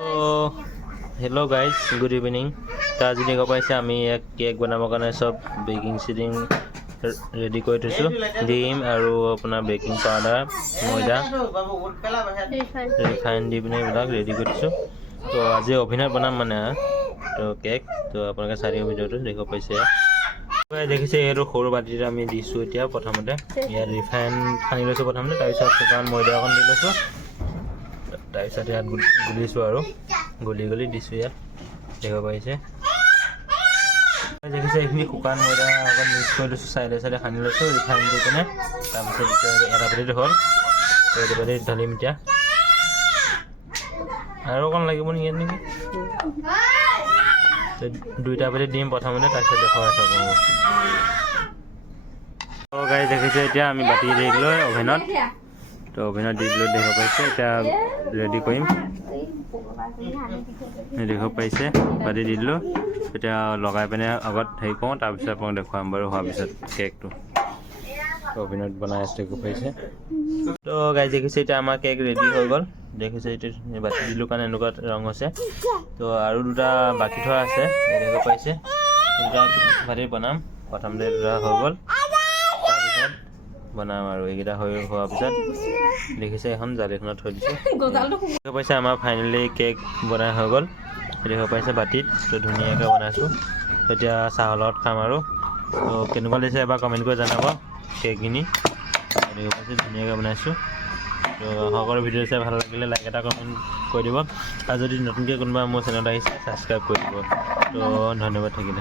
So, hello guys, good evening. तो आज देखो पाइसे आमी एक केक बनाबो কাৰণে सब बेकिंग सीडिंग रेडी কৰি থৈছো ডিম আৰু আপোনাৰ বেকিং পাউডাৰ ময়দা ৰিফাইন দি পিনে এইবিলাক ৰেডি কৰি থৈছো তো আজি অভিনয় বনাম মানে তো কেক তো আপোনালোকে চাৰি ভিডিঅ'টো দেখিব পাইছে দেখিছে এইটো সৰু বাটিত আমি দিছো এতিয়া প্ৰথমতে ইয়াত ৰিফাইন খানি লৈছো প্ৰথমতে তাৰপিছত শুকান ময়দা অকণ দি লৈছো তাৰপিছত ইয়াত গুলিছো আৰু গুলি দিছো ইয়াত দেখিব পাইছে দেখিছে এইখিনি শুকান ময়দা অকণ মিক্স কৰি লৈছো চাইডে চাইডে সানি লৈছো ৰিফাইন দি পিনে তাৰপিছত এটা বাটিত হ'ল এইটো বাটিত ঢালিম এতিয়া আৰু অকণ লাগিব নেকি ইয়াত নেকি দুইটা বাটিত দিম প্ৰথমতে তাৰপিছত দেখুৱাই চাব তো গাইজ দেখিছে এতিয়া আমি বাটি দি দিলোঁ অভেনত তো অভেনত দি দিলোঁ দেখিব পাইছে এতিয়া ৰেডি কৰিম দেখিব পাইছে বাটি দি দিলোঁ এতিয়া লগাই পিনে আগত হেৰি কৰোঁ তাৰপিছত আপোনাক দেখুৱাম বাৰু হোৱাৰ পিছত কেকটো অভেনত বনাই আছে দেখিব পাইছে তো গাইজ দেখিছে এতিয়া আমাৰ কেক ৰেডি হৈ গ'ল দেখিছে এইটো বাটি দিলোঁ কাৰণে এনেকুৱা ৰং হৈছে তো আৰু দুটা বাকী থোৱা আছে দেখিব পাইছে দুটা বাটি বনাম প্ৰথমতে দুটা হৈ গ'ল তাৰপিছত বনাম আৰু এইকেইটা হোৱাৰ পিছত দেখিছে এখন জালিখনত থৈ দিছোঁ দেখিব পাইছে আমাৰ ফাইনেলি কেক বনাই হৈ গ'ল দেখিব পাইছে বাটিত তো ধুনীয়াকৈ বনাইছোঁ এতিয়া চাহৰ লগত খাম আৰু তো কেনেকুৱা লাগিছে এবাৰ কমেণ্ট কৰি জনাব কেকখিনি দেখিব পাইছে ধুনীয়াকৈ বনাইছোঁ তো সকলো ভিডিঅ' চাই ভাল লাগিলে লাইক এটা কমেণ্ট কৰি দিব আৰু যদি নতুনকৈ কোনোবা মোৰ চেনেলত আহিছে ছাবস্ক্ৰাইব কৰি দিব তো ধন্যবাদ থাকিলে